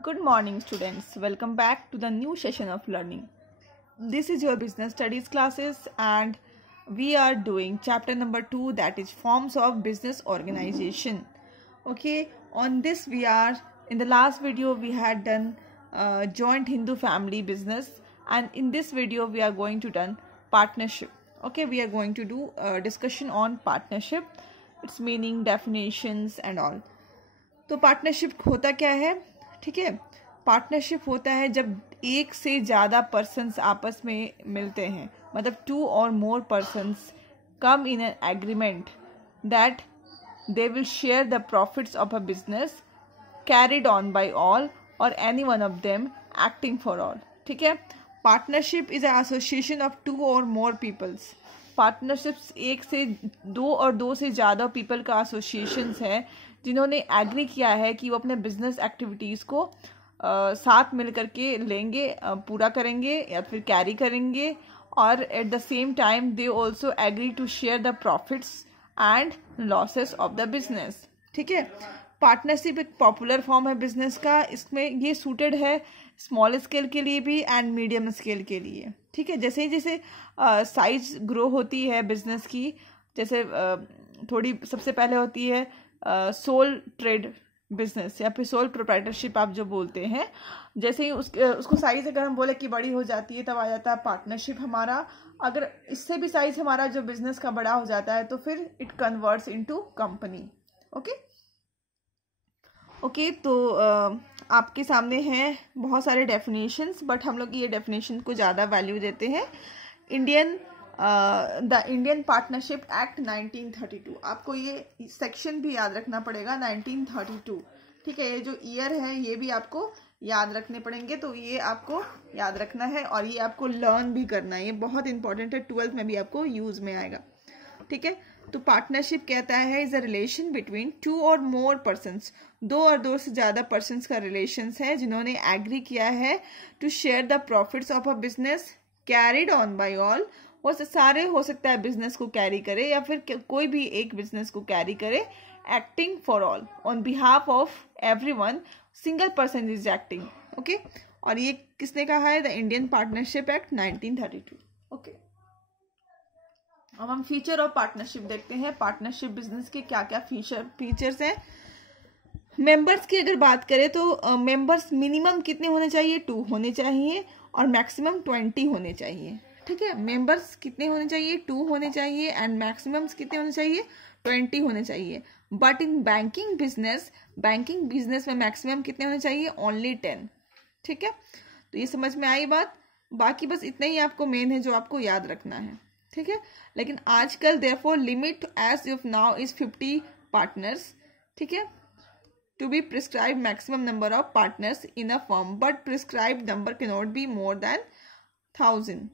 Good morning, students. Welcome back to the new session of learning. This is your business studies classes, and we are doing chapter number 2, that is forms of business organization. Okay, on this we are in the last video we had done joint Hindu family business, and in this video we are going to done partnership. Okay, we are going to do a discussion on partnership, its meaning, definitions and all. तो partnership होता क्या है? ठीक है, partnership होता है जब एक से ज़्यादा पर्सन्स आपस में मिलते हैं, मतलब 2 or more persons come in an agreement that they will share the profits of a business carried on by all or any one of them acting for all. ठीक है, partnership is a association of 2 or more peoples. Partnerships एक से 2 और 2 से ज़्यादा people का associations है जिन्होंने एग्री किया है कि वो अपने बिजनेस एक्टिविटीज़ को साथ मिल करके लेंगे, पूरा करेंगे या फिर कैरी करेंगे, और at the same time they also agree to share the profits and losses of the business. ठीक है, पार्टनरशिप एक पॉपुलर फॉर्म है बिजनेस का. इसमें ये सूटेड है स्मॉल स्केल के लिए भी एंड मीडियम स्केल के लिए. ठीक है, जैसे जैसे साइज ग्रो होती है बिजनेस की, जैसे थोड़ी सबसे पहले होती है सोल ट्रेड बिजनेस या फिर सोल प्रोप्राइटरशिप आप जो बोलते हैं. जैसे ही उसको साइज अगर हम बोले कि बड़ी हो जाती है तब आ जाता है पार्टनरशिप हमारा. अगर इससे भी साइज हमारा जो बिजनेस का बड़ा हो जाता है तो फिर it converts into company. Okay, तो आपके सामने हैं बहुत सारे डेफिनेशंस, बट हम लोग ये डेफिनेशन को ज़्यादा वैल्यू देते हैं. The Indian partnership act 1932. आपको ये सेक्शन भी याद रखना पड़ेगा, 1932. ठीक है, ये जो ईयर है ये भी आपको याद रखने पड़ेंगे, तो ये आपको याद रखना है और ये आपको लर्न भी करना है. ये बहुत इंपॉर्टेंट है, 12th में भी आपको यूज में आएगा. ठीक है, तो पार्टनरशिप कहता है is a relation between 2 or more persons. 2 और 2 से ज्यादा पर्सन्स का रिलेशन है जिन्होंने एग्री किया है to share the profits of a business carried on by all. वो सारे हो सकता है बिजनेस को कैरी करे या फिर कोई भी एक बिजनेस को कैरी करे. Acting for all on behalf of everyone, single person is acting. Okay, और ये किसने कहा है? The Indian partnership act 1932. Okay, अब हम फीचर ऑफ पार्टनरशिप देखते हैं. पार्टनरशिप बिजनेस के क्या क्या फीचर्स हैं. मेंबर्स की अगर बात करें तो मेंबर्स मिनिमम कितने होने चाहिए? 2 होने चाहिए और मैक्सिमम 20 होने चाहिए. ठीक है, मेंबर्स कितने होने चाहिए? 2 होने चाहिए एंड मैक्सिमम्स कितने होने चाहिए? 20 होने चाहिए. बट इन बैंकिंग बिजनेस में मैक्सिमम कितने होने चाहिए? ओनली 10. ठीक है, तो ये समझ में आई बात. बाकी बस इतना ही आपको मेन है जो आपको याद रखना है. ठीक है, लेकिन आजकल therefore limit as of now is 50 partners. ठीक है, to be prescribe maximum number of partners in a firm, but prescribe number can not be more than 1000.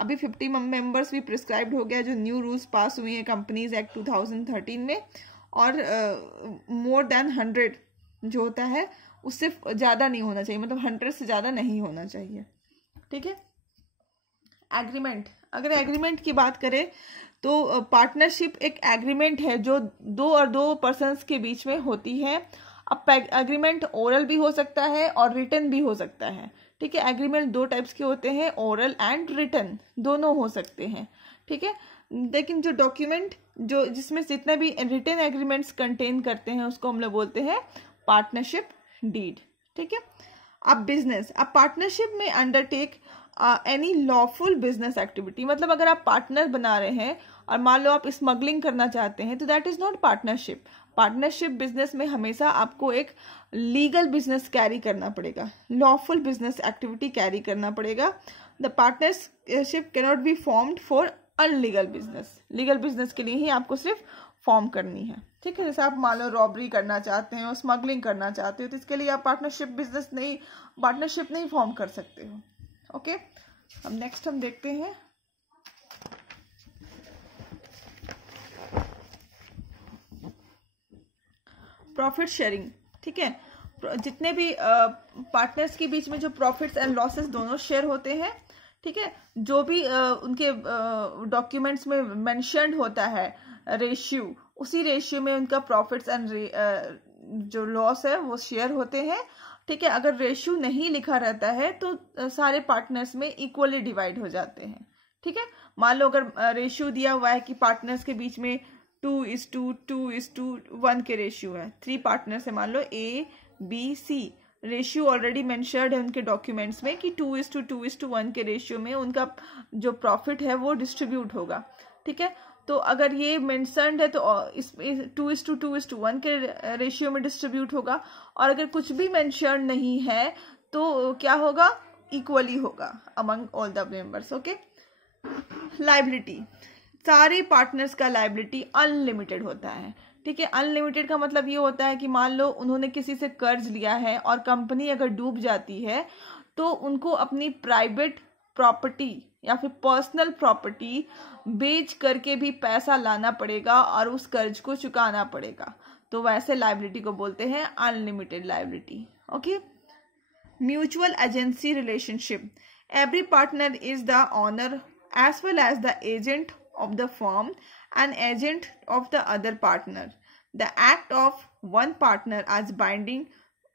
अभी 50 मेंबर्स भी प्रिस्क्राइब्ड हो गया जो न्यू रूल्स पास हुए हैं कंपनीज एक्ट 2013 में, और मोर देन 100 जो होता है उससे ज़्यादा नहीं होना चाहिए, मतलब 100 से ज़्यादा नहीं होना चाहिए. ठीक है, एग्रीमेंट. अगर एग्रीमेंट की बात करें तो पार्टनरशिप एक एग्रीमेंट है जो 2 और 2 पर्सन्स के बीच में होती है. अब एग्रीमेंट ओरल भी हो सकता है और रिटन भी हो सकता है. ठीक है, एग्रीमेंट 2 टाइप्स के होते हैं, ओरल एंड रिटन, दोनों हो सकते हैं. ठीक है, लेकिन जो डॉक्यूमेंट जो जिसमें जितने भी रिटन एग्रीमेंट्स कंटेन करते हैं उसको हम लोग बोलते हैं पार्टनरशिप डीड. ठीक है, अब बिजनेस. अब पार्टनरशिप में undertake any lawful business activity, मतलब अगर आप पार्टनर बना रहे हैं और मान लो आप स्मगलिंग करना चाहते हैं तो that is not partnership. Partnership business में हमेशा आपको एक लीगल बिजनेस कैरी करना पड़ेगा, लॉफुल बिजनेस एक्टिविटी कैरी करना पड़ेगा. The partnership can not be formed for illegal business. Legal business के लिए ही आपको सिर्फ फॉर्म करनी है. ठीक है, जैसे आप मान लो रॉबरी करना चाहते हो, स्मगलिंग करना चाहते हो, तो इसके लिए आप पार्टनरशिप नहीं फॉर्म कर सकते हो. ओके, अब नेक्स्ट हम देखते हैं प्रॉफिट शेयरिंग. ठीक है, जितने भी पार्टनर्स के बीच में जो प्रॉफिट्स एंड लॉसेस दोनों शेयर होते हैं. ठीक है, जो भी उनके डॉक्यूमेंट्स में मेंशन्ड होता है रेशियो, उसी रेशियो में उनका प्रॉफिट्स एंड जो लॉस है वो शेयर होते हैं. ठीक है। अगर रेशियो नहीं लिखा रहता है तो सारे पार्टनर्स में इक्वली डिवाइड हो जाते हैं, ठीक है। मान लो अगर रेशियो दिया हुआ है कि पार्टनर्स के बीच में 2:1 के रेशियो है, 3 पार्टनर्स है, मान लो ABC, रेशियो ऑलरेडी मेंशर्ड है उनके डॉक्यूमेंट्स में कि 2:1 के रेशियो में उनका जो प्रॉफिट है वो डिस्ट्रीब्यूट होगा, ठीक है। तो अगर ये मेंशर्ड है तो इस 2:1 के रेशियो में डिस्ट्रीब्यूट होगा, और अगर कुछ भी मेंशर्ड नहीं है तो क्या होगा, इक्वली होगा among all the members, okay. Liability, सारे पार्टनर्स का लायबिलिटी अनलिमिटेड होता है, ठीक है। अनलिमिटेड का मतलब ये होता है कि मान लो उन्होंने किसी से कर्ज लिया है और कंपनी अगर डूब जाती है तो उनको अपनी प्राइवेट प्रॉपर्टी या फिर पर्सनल प्रॉपर्टी बेच करके भी पैसा लाना पड़ेगा और उस कर्ज को चुकाना पड़ेगा, तो वैसे लायबिलिटी को बोलते हैं unlimited liability, okay. Mutual agency relationship, every partner is the owner as well as the agent of the firm and agent of the other partner. The act of one partner as binding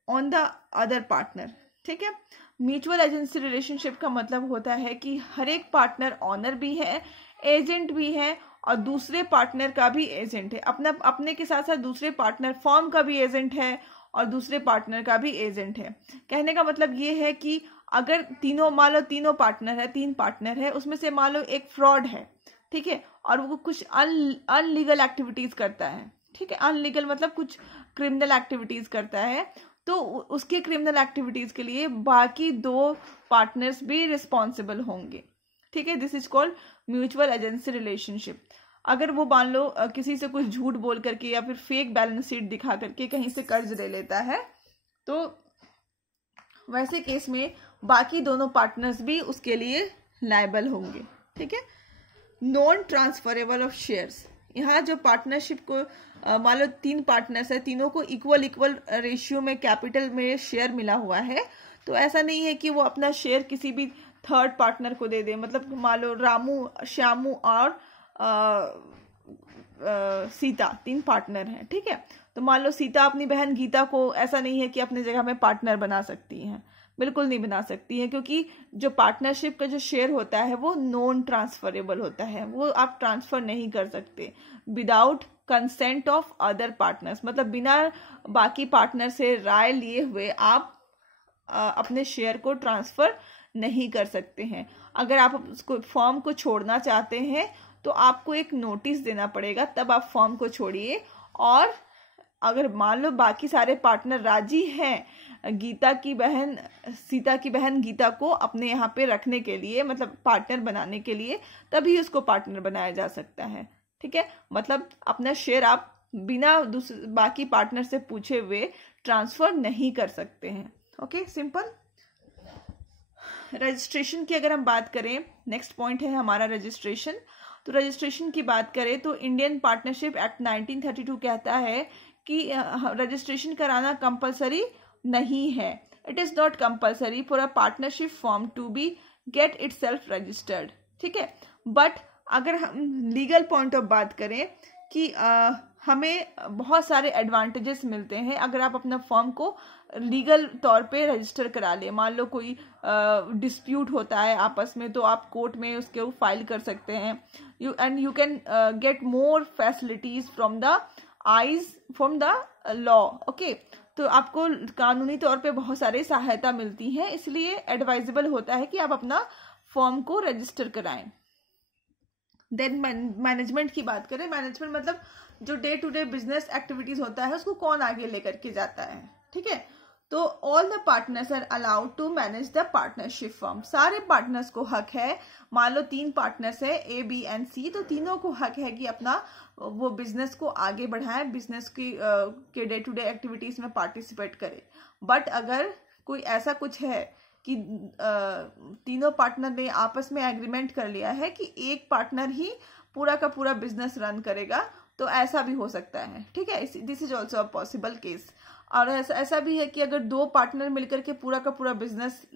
on the other partner, ठीक है। Mutual agency relationship का मतलब होता है कि हर एक partner honour भी है, एजेंट भी है और दूसरे पार्टनर का भी एजेंट है, अपने के साथ साथ दूसरे पार्टनर फर्म का भी एजेंट है और दूसरे पार्टनर का भी एजेंट है। कहने का मतलब ये है कि अगर तीनों, मान लो तीनों पार्टनर है, 3 पार्टनर है, उसमें से मान लो एक फ्रॉड है, ठीक है, और वो कुछ अनलीगल एक्टिविटीज करता है, ठीक है। अनलीगल मतलब कुछ क्रिमिनल एक्टिविटीज करता है, तो उसके क्रिमिनल एक्टिविटीज के लिए बाकी 2 पार्टनर्स भी रिस्पॉन्सिबल होंगे, ठीक है। This is called mutual agency relationship. अगर वो मान लो किसी से कुछ झूठ बोल करके या फिर फेक बैलेंस शीट दिखा करके कहीं से कर्ज ले लेता है, तो वैसे केस में बाकी दोनों पार्टनर्स भी उसके लिए लायबल होंगे, ठीक है। नॉन ट्रांसफरेबल ऑफ शेयर्स, यहाँ जो पार्टनरशिप को मान लो 3 पार्टनर्स है, तीनों को इक्वल रेशियो में कैपिटल में शेयर मिला हुआ है, तो ऐसा नहीं है कि वो अपना शेयर किसी भी थर्ड पार्टनर को दे दे। मतलब मान लो रामू, श्यामू और सीता 3 पार्टनर हैं, ठीक है। तो मान लो सीता अपनी बहन गीता को ऐसा नहीं है कि अपनी जगह में पार्टनर बना सकती हैं, बिल्कुल नहीं बना सकती है, क्योंकि जो पार्टनरशिप का जो शेयर होता है वो नॉन ट्रांसफरेबल होता है, वो आप ट्रांसफर नहीं कर सकते without consent of other partners. मतलब बिना बाकी पार्टनर से राय लिए हुए आप अपने शेयर को ट्रांसफर नहीं कर सकते हैं। अगर आप उसको फर्म को छोड़ना चाहते हैं तो आपको एक नोटिस देना पड़ेगा, तब आप फर्म को छोड़िए। और अगर मान लो बाकी सारे पार्टनर राजी हैं सीता की बहन गीता को अपने यहाँ पे रखने के लिए, मतलब पार्टनर बनाने के लिए, तभी उसको पार्टनर बनाया जा सकता है, ठीक है। मतलब अपना शेयर आप बिना बाकी पार्टनर से पूछे हुए ट्रांसफर नहीं कर सकते हैं, ओके, सिंपल। रजिस्ट्रेशन की अगर हम बात करें, नेक्स्ट पॉइंट है हमारा रजिस्ट्रेशन। तो रजिस्ट्रेशन की बात करें तो इंडियन पार्टनरशिप एक्ट 1932 कहता है कि रजिस्ट्रेशन कराना कंपलसरी नहीं है। It is not compulsory for a partnership form to be get itself registered, ठीक है। बट अगर हम लीगल पॉइंट ऑफ बात करें कि हमें बहुत सारे एडवांटेजेस मिलते हैं अगर आप अपना फॉर्म को लीगल तौर पे रजिस्टर करा ले। मान लो कोई डिस्प्यूट होता है आपस में, तो आप कोर्ट में उसके फाइल कर सकते हैं। You can get more facilities from the law, okay. तो आपको कानूनी तौर पे बहुत सारी सहायता मिलती है, इसलिए एडवाइजेबल होता है कि आप अपना फॉर्म को रजिस्टर कराएं। देन मैनेजमेंट की बात करें, मैनेजमेंट मतलब जो day to day business activities होता है उसको कौन आगे लेकर के जाता है, ठीक है। तो all the partners are allowed to manage the partnership firm. सारे पार्टनर्स को हक है, मान लो 3 पार्टनर्स है A, B एंड C, तो तीनों को हक है कि अपना वो बिजनेस को आगे बढ़ाएं, बिजनेस की के डे टू डे एक्टिविटीज में पार्टिसिपेट करें। बट अगर कोई ऐसा कुछ है कि तीनों पार्टनर ने आपस में एग्रीमेंट कर लिया है कि एक पार्टनर ही पूरा का पूरा बिजनेस रन करेगा, तो ऐसा भी हो सकता है, ठीक है। This is also a possible case. और ऐसा भी है कि अगर 2 पार्टनर मिलकर के पूरा का पूरा बिजनेस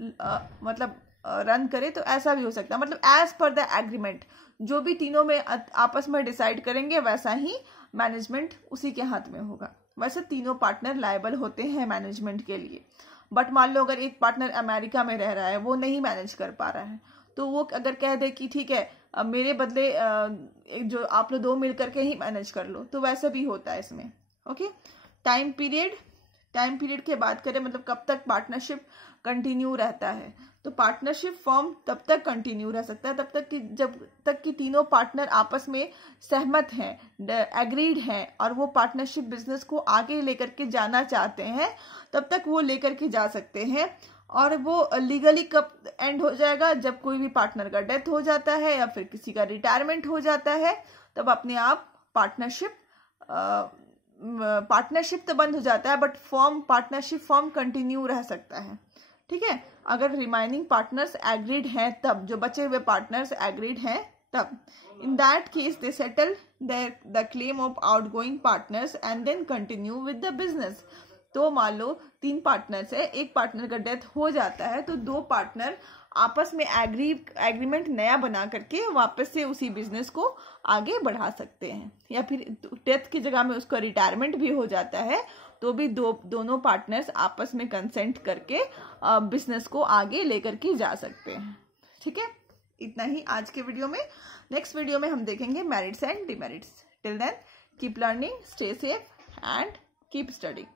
मतलब रन करे, तो ऐसा भी हो सकता है। मतलब एज पर द एग्रीमेंट जो भी तीनों में आपस में डिसाइड करेंगे वैसा ही मैनेजमेंट उसी के हाथ में होगा। वैसे तीनों पार्टनर लायबल होते हैं मैनेजमेंट के लिए। बट मान लो अगर एक पार्टनर अमेरिका में रह रहा है, वो नहीं मैनेज कर पा रहा है, तो वो अगर कह दे कि ठीक है मेरे बदले जो आप लोग 2 मिल करके ही मैनेज कर लो, तो वैसे भी होता है इसमें। ओके, टाइम पीरियड की बात करें, मतलब कब तक पार्टनरशिप कंटिन्यू रहता है, तो पार्टनरशिप फॉर्म तब तक कंटिन्यू रह सकता है तब तक कि जब तक कि तीनों पार्टनर आपस में सहमत हैं, एग्रीड हैं, और वो पार्टनरशिप बिजनेस को आगे लेकर के जाना चाहते हैं, तब तक वो लेकर के जा सकते हैं। और वो लीगली कब एंड हो जाएगा, जब कोई भी पार्टनर का डेथ हो जाता है या फिर किसी का रिटायरमेंट हो जाता है, तब अपने आप पार्टनरशिप तो बंद हो जाता है, बट पार्टनरशिप फॉर्म कंटिन्यू रह सकता है। ठीक है, अगर रिमाइनिंग पार्टनर्स एग्रीड हैं तब, जो बचे हुए पार्टनर्स एग्रीड हैं तब, in that case they settle the claim of outgoing partners and then continue with the business. तो मान लो 3 पार्टनर्स है, एक पार्टनर का डेथ हो जाता है, तो 2 पार्टनर आपस में एग्रीमेंट नया बना करके वापस से उसी बिजनेस को आगे बढ़ा सकते हैं, या फिर डेथ की जगह में उसका रिटायरमेंट भी हो जाता है, तो भी दोनों पार्टनर्स आपस में कंसेंट करके बिजनेस को आगे लेकर के जा सकते हैं। ठीक है, इतना ही आज के वीडियो में। नेक्स्ट वीडियो में हम देखेंगे merits and demerits. Till then keep learning, stay safe and keep studying.